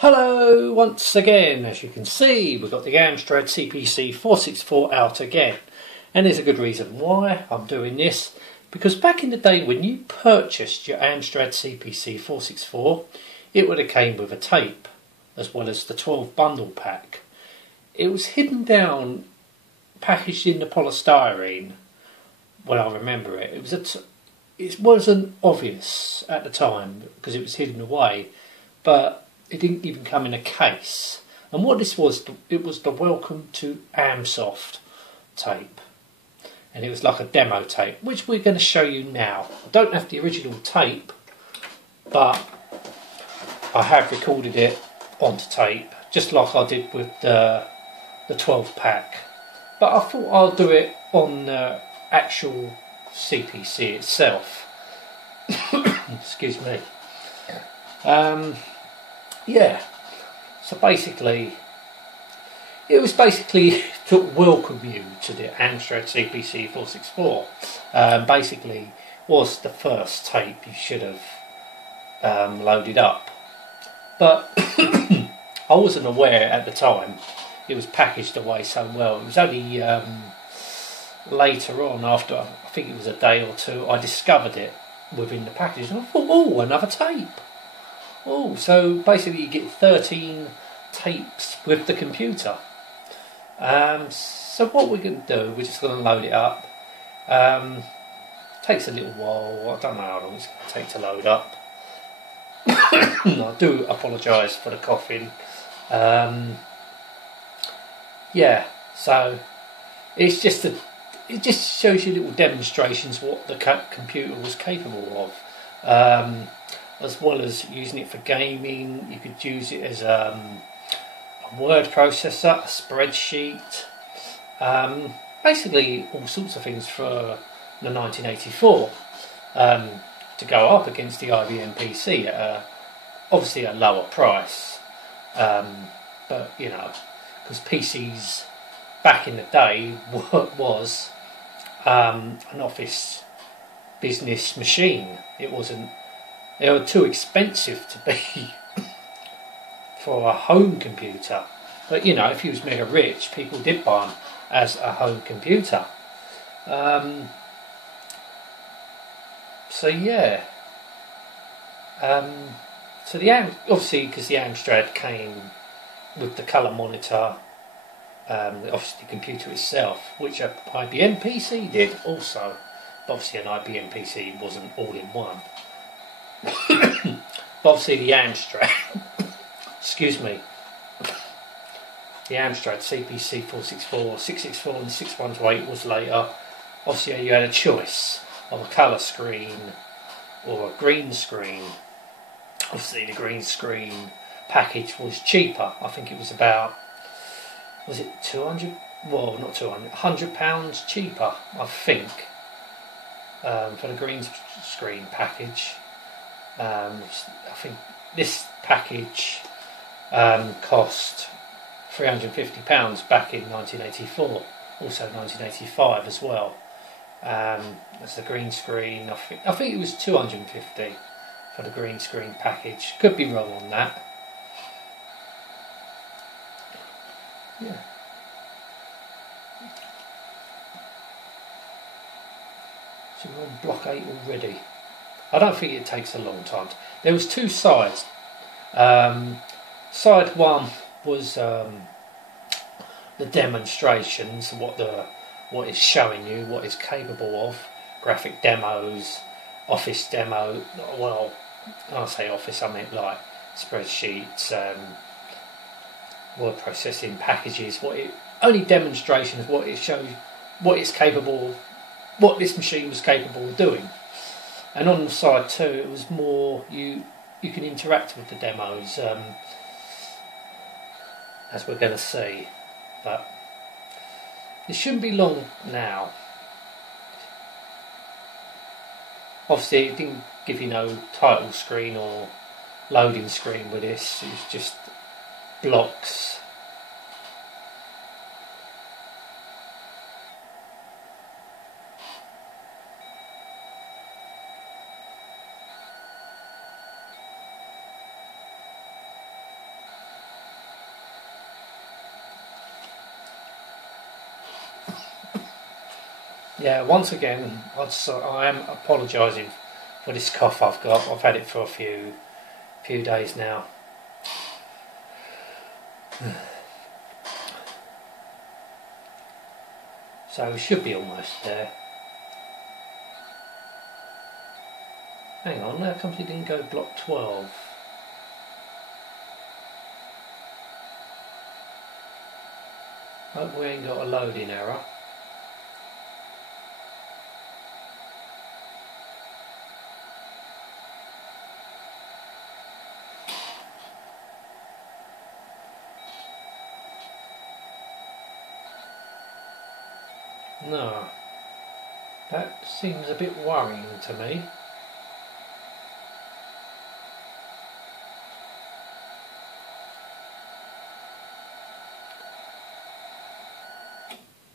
Hello once again. As you can see, we've got the Amstrad CPC 464 out again, and there's a good reason why I'm doing this, because back in the day when you purchased your Amstrad CPC 464, it would have came with a tape as well as the 12 bundle pack. It was hidden down, packaged in the polystyrene. Well, I remember it. It wasn't obvious at the time because it was hidden away, but it didn't even come in a case. And what this was, it was the Welcome to Amsoft tape. And it was like a demo tape, which we're going to show you now. I don't have the original tape, but I have recorded it onto tape, just like I did with the 12 pack. But I thought I'll do it on the actual CPC itself. Excuse me. Yeah, so basically, it was basically to welcome you to the Amstrad CPC 464. Basically, was the first tape you should have loaded up. But I wasn't aware at the time it was packaged away so well. It was only later on, after I think it was a day or two, I discovered it within the package. And I thought, oh, another tape. Oh, so basically you get 13 tapes with the computer. So what we're going to do, we're just going to load it up. Takes a little while. I don't know how long it's going to take to load up. I do apologise for the coughing. Yeah, so it's just it just shows you little demonstrations what the computer was capable of. As well as using it for gaming, you could use it as a word processor, a spreadsheet, basically all sorts of things for the 1984 to go up against the IBM PC at obviously a lower price, but you know, because PCs back in the day was an office business machine. It wasn't. They were too expensive to be for a home computer. But you know, if you was mega rich, people did buy them as a home computer. So yeah. So obviously, because the Amstrad came with the colour monitor, obviously the computer itself, which a IBM PC did also. But obviously an IBM PC wasn't all in one. Obviously the Amstrad excuse me, the Amstrad CPC 464, 664 and 6128 was later. Obviously you had a choice of a colour screen or a green screen. Obviously the green screen package was cheaper. I think it was about, was it 200, well not 200, £100 cheaper I think, for the green screen package. I think this package cost £350 back in 1984, also 1985 as well. That's the green screen. I think it was 250 for the green screen package. Could be wrong on that. Yeah. So we're on block 8 already. I don't think it takes a long time. There was two sides. Side one was the demonstrations, what it's showing you, what it's capable of, graphic demos, office demo. Well, when I say office, I meant like spreadsheets, word processing packages. Only demonstrations, what it shows, what it's capable of, what this machine was capable of doing. And on the side too, it was more you can interact with the demos, as we're going to see. But it shouldn't be long now. Obviously, it didn't give you no title screen or loading screen with this. It was just blocks. Yeah, once again, I am apologising for this cough I've got. I've had it for a few days now. So we should be almost there. Hang on, how come it didn't go block 12? Hope we ain't got a loading error. No, that seems a bit worrying to me.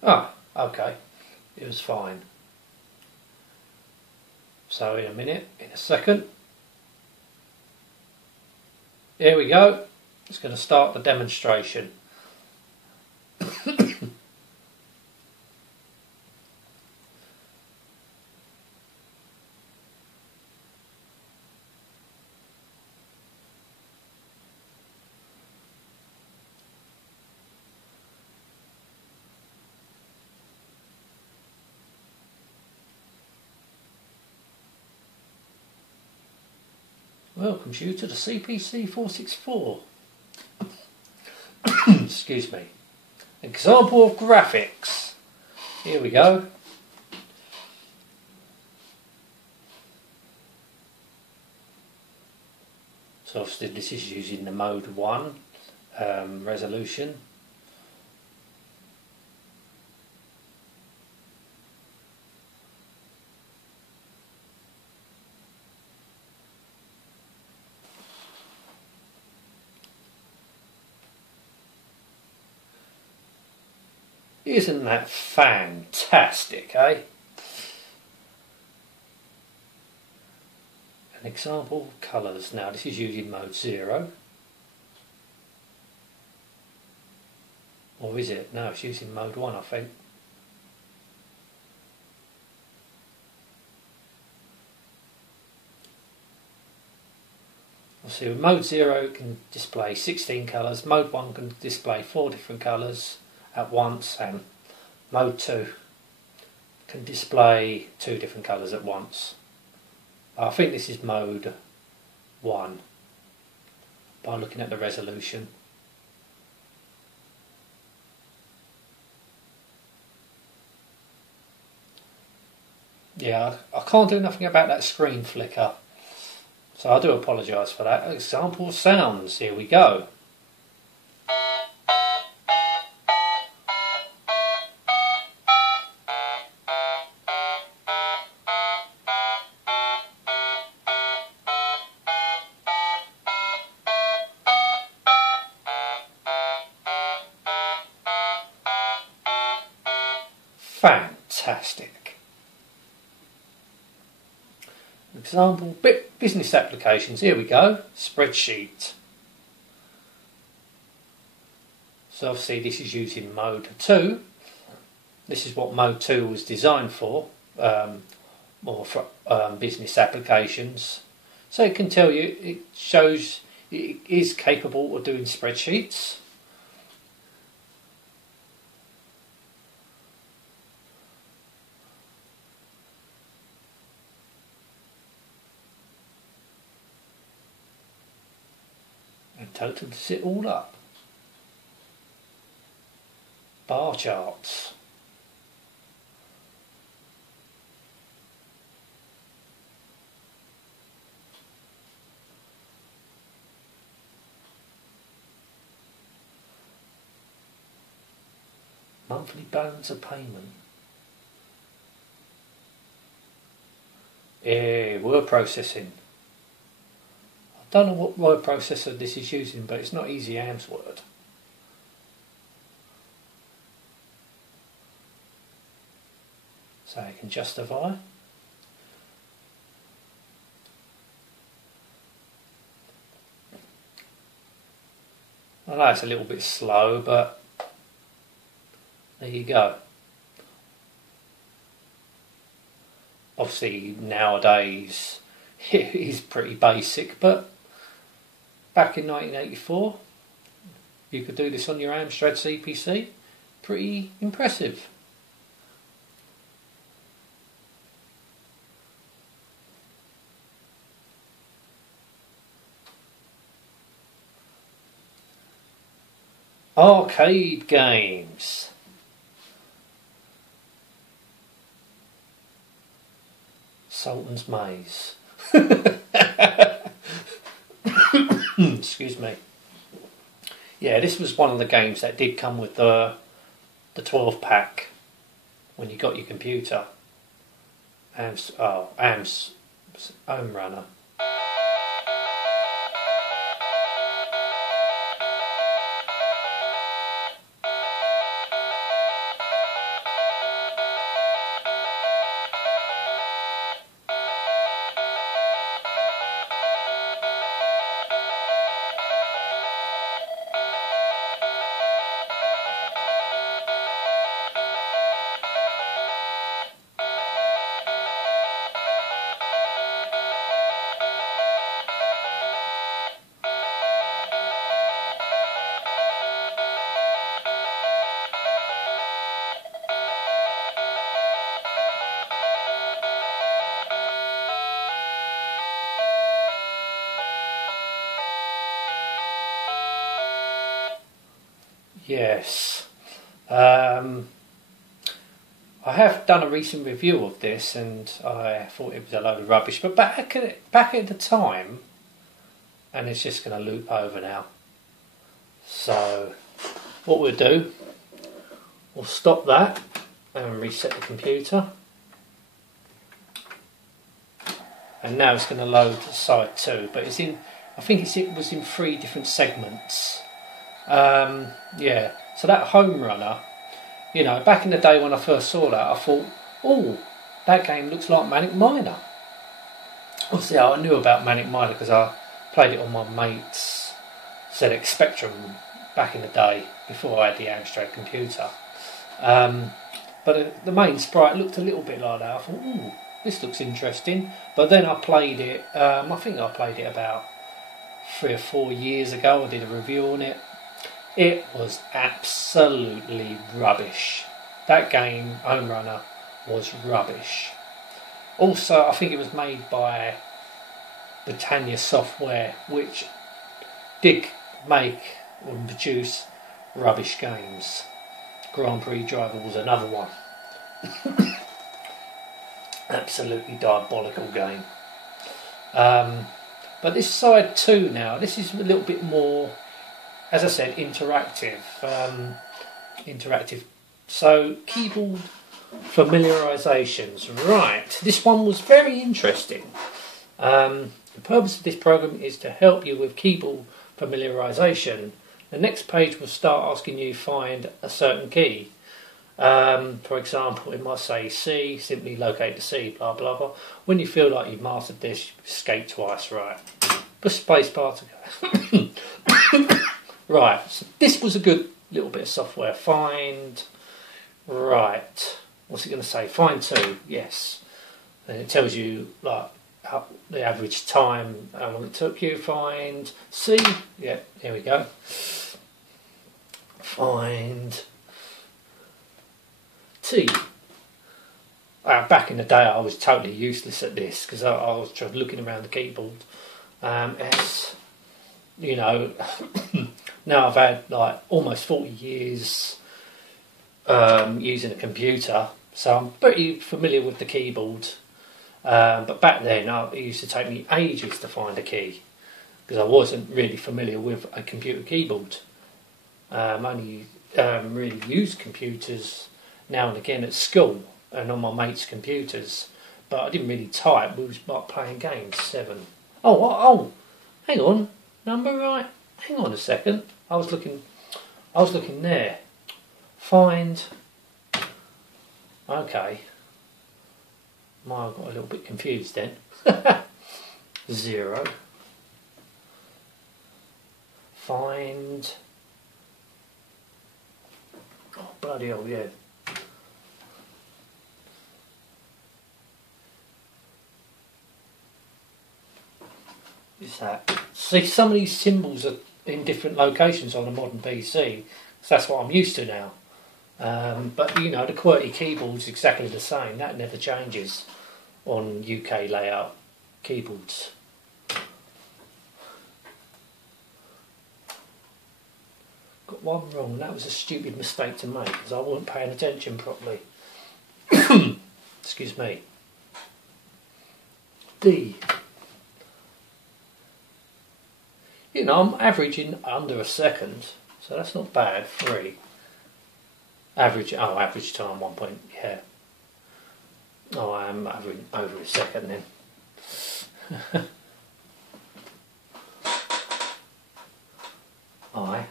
Ah, okay, it was fine. So in a second, here we go. It's going to start the demonstration. Welcome you to the CPC 464. Excuse me. Example of graphics. Here we go. So obviously this is using the mode 1 resolution. Isn't that fantastic, eh? An example of colours. Now this is using mode 0. Or is it? No, it's using mode 1, I think. See, with mode 0 it can display 16 colours, mode 1 can display 4 different colours at once, and mode 2 can display 2 different colours at once. I think this is mode 1 by looking at the resolution. Yeah, I can't do nothing about that screen flicker, so I do apologise for that. Example sounds, here we go. Fantastic. Example business applications, here we go. Spreadsheet. So obviously this is using mode 2. This is what mode 2 was designed for, more for business applications. So it can tell you, it shows it is capable of doing spreadsheets. And totals it all up. Bar charts. Monthly balance of payment. Word processing. I don't know what word processor this is using, but it's not easy Amsword. So I can justify. I know it's a little bit slow, but there you go. Obviously nowadays it is pretty basic, but back in 1984 you could do this on your Amstrad CPC. Pretty impressive. Arcade games. Sultan's Maze. Excuse me. Yeah, this was one of the games that did come with the 12 pack when you got your computer. Am's Home Runner. Yes. I have done a recent review of this and I thought it was a load of rubbish, but back at the time, and it's just going to loop over now. So what we'll do, we'll stop that and reset the computer. And now it's going to load side 2, but it's in, I think it was in 3 different segments. Yeah, so that Home Runner, you know, back in the day when I first saw that, I thought, oh, that game looks like Manic Miner. Obviously, I knew about Manic Miner because I played it on my mate's ZX Spectrum back in the day before I had the Amstrad computer. But the main sprite looked a little bit like that. I thought, ooh, this looks interesting. But then I played it, I think I played it about 3 or 4 years ago. I did a review on it. It was absolutely rubbish. That game, Home Runner, was rubbish. Also, I think it was made by Britannia Software, which did make and produce rubbish games. Grand Prix Driver was another one. Absolutely diabolical game. But this side 2 now, this is a little bit more, as I said, interactive. So, keyboard familiarizations. Right, this one was very interesting. The purpose of this program is to help you with keyboard familiarization. The next page will start asking you to find a certain key. For example, it might say C, simply locate the C, blah blah blah. When you feel like you've mastered this, escape twice, right? Push space bar to go. Right, so this was a good little bit of software. Find, right, what's it going to say? Find 2, yes. And it tells you like the average time, how long it took you. Find C, yeah, here we go. Find T. Back in the day I was totally useless at this because I was looking around the keyboard. S, you know, now I've had like almost 40 years using a computer, so I'm pretty familiar with the keyboard. But back then it used to take me ages to find a key because I wasn't really familiar with a computer keyboard. Only really used computers now and again at school and on my mates' computers, but I didn't really type. We was like playing games. 7. Oh, hang on, number right. Hang on a second. I was looking there. Find. Okay. I got a little bit confused then. 0. Find. Oh bloody hell, yeah. is that. See, some of these symbols are in different locations on a modern PC, so that's what I'm used to now. But you know, the QWERTY keyboard's exactly the same. That never changes on UK layout keyboards. Got one wrong. That was a stupid mistake to make because I wasn't paying attention properly. Excuse me. D. You know, I'm averaging under a second, so that's not bad. 3. Average time 1 point, yeah. Oh, I am averaging over a second then. I.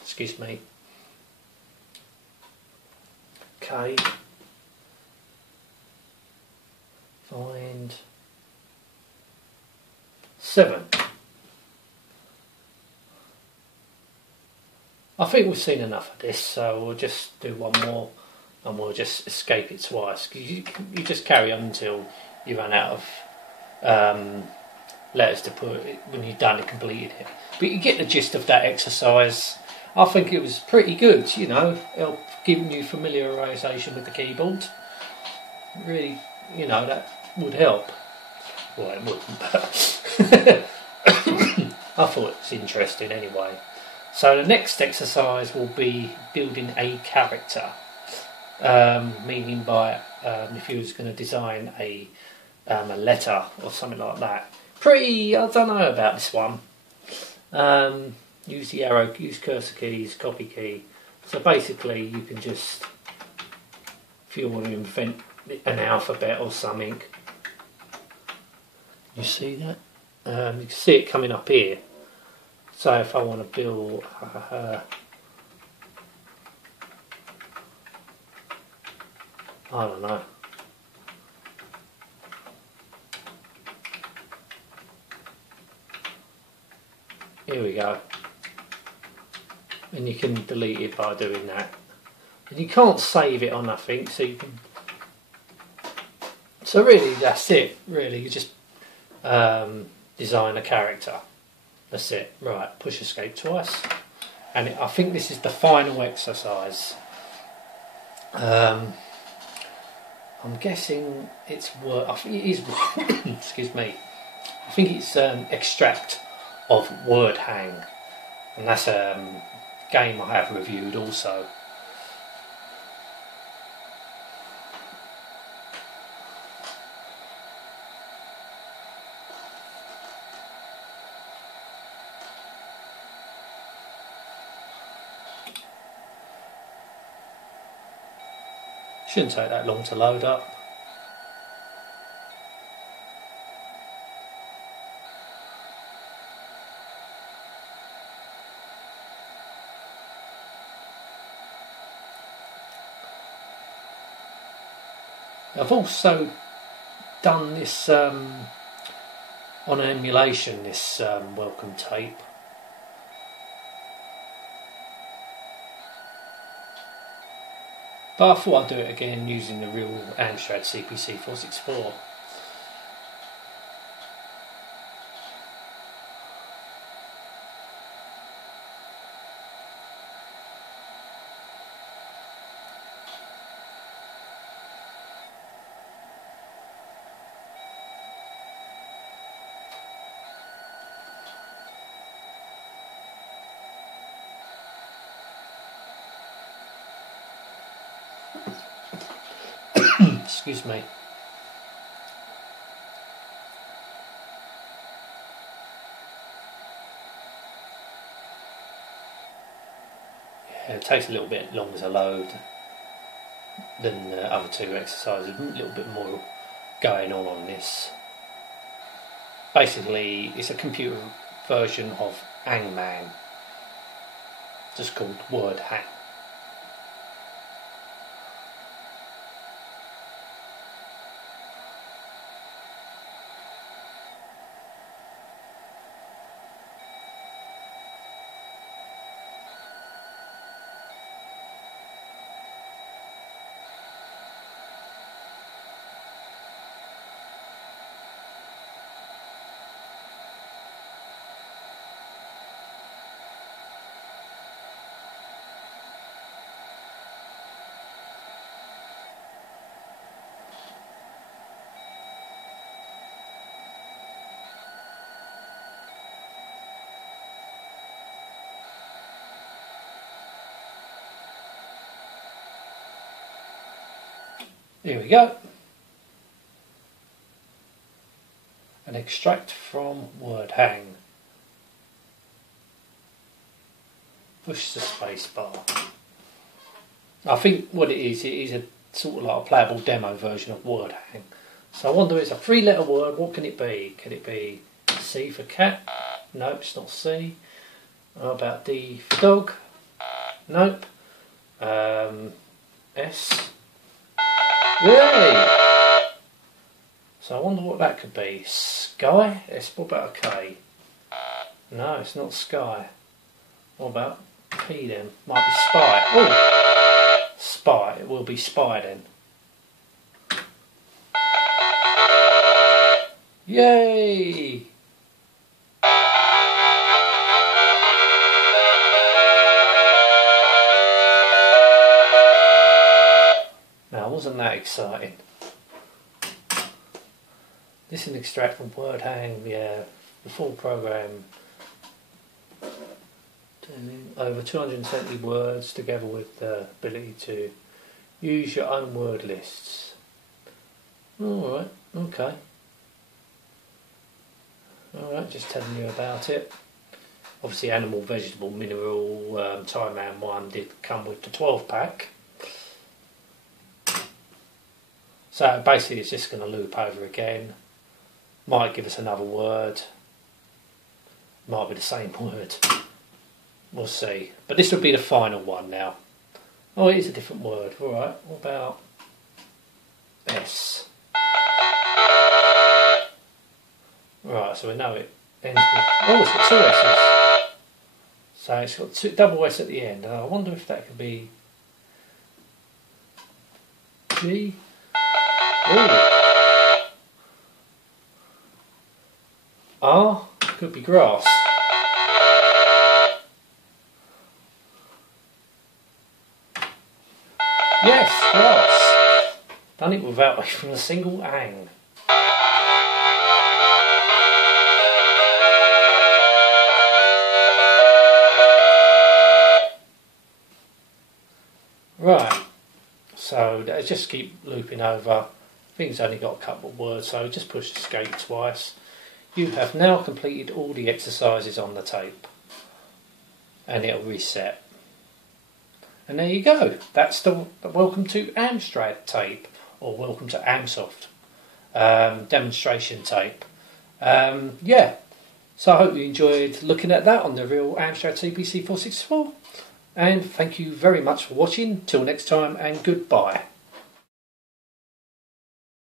Excuse me. K. Find 7. I think we've seen enough of this, so we'll just do one more and we'll just escape it twice. You just carry on until you run out of letters to put when you've done and completed it. But you get the gist of that exercise. I think it was pretty good, you know, giving you familiarisation with the keyboard. Really, you know, that would help. Well, it wouldn't, but I thought it was interesting anyway. So the next exercise will be building a character, meaning by if you was going to design a letter or something like that. I don't know about this one. Use the arrow, use cursor keys, copy key. So basically you can just, if you want to invent an alphabet or something, you see that? You can see it coming up here. So if I want to build I don't know. Here we go. And you can delete it by doing that. And you can't save it or nothing, so you can. So really, that's it. Really, you just design a character. That's it. Right, push escape twice. And I think this is the final exercise. I'm guessing it's word. I think it is. Excuse me. I think it's extract of word hang, and that's a game I have reviewed also. Shouldn't take that long to load up. I've also done this on an emulation, this welcome tape. But I thought I'd do it again using the real Amstrad CPC 464. Excuse me. Yeah, it takes a little bit longer to load than the other two exercises. A little bit more going on this. Basically, it's a computer version of Hangman, just called Word Hang. Here we go. And extract from word hang. Push the space bar. I think what it is a sort of like a playable demo version of word hang. So I wonder, it's a 3-letter word, what can it be? Can it be C for cat? Nope, it's not C. How about D for dog? Nope. S. Yay! So I wonder what that could be. Sky? What about a K? No, it's not sky. What about P then? Might be spy. Oh! Spy. It will be spy then. Yay! Now, wasn't that exciting? This is extract from word hang, yeah, the full program. Over 270 words together with the ability to use your own word lists. Alright, okay. Alright, just telling you about it. Obviously animal, vegetable, mineral, Time Man 1 did come with the 12 pack. So basically it's just going to loop over again. Might give us another word. Might be the same word. We'll see. But this will be the final one now. Oh, it is a different word. Alright, what about S? Right, so we know it ends with... Oh, it's got 2 S's. So it's got double S at the end. I wonder if that could be G. Ooh. R. Could be grass. Yes, grass. Done it without even a single hang. Right, so let's just keep looping over. I think it's only got a couple of words, so just push escape twice. You have now completed all the exercises on the tape, and it'll reset. And there you go. That's the welcome to Amstrad tape, or welcome to Amsoft demonstration tape. Yeah, so I hope you enjoyed looking at that on the real Amstrad CPC 464. And thank you very much for watching. Till next time, and goodbye.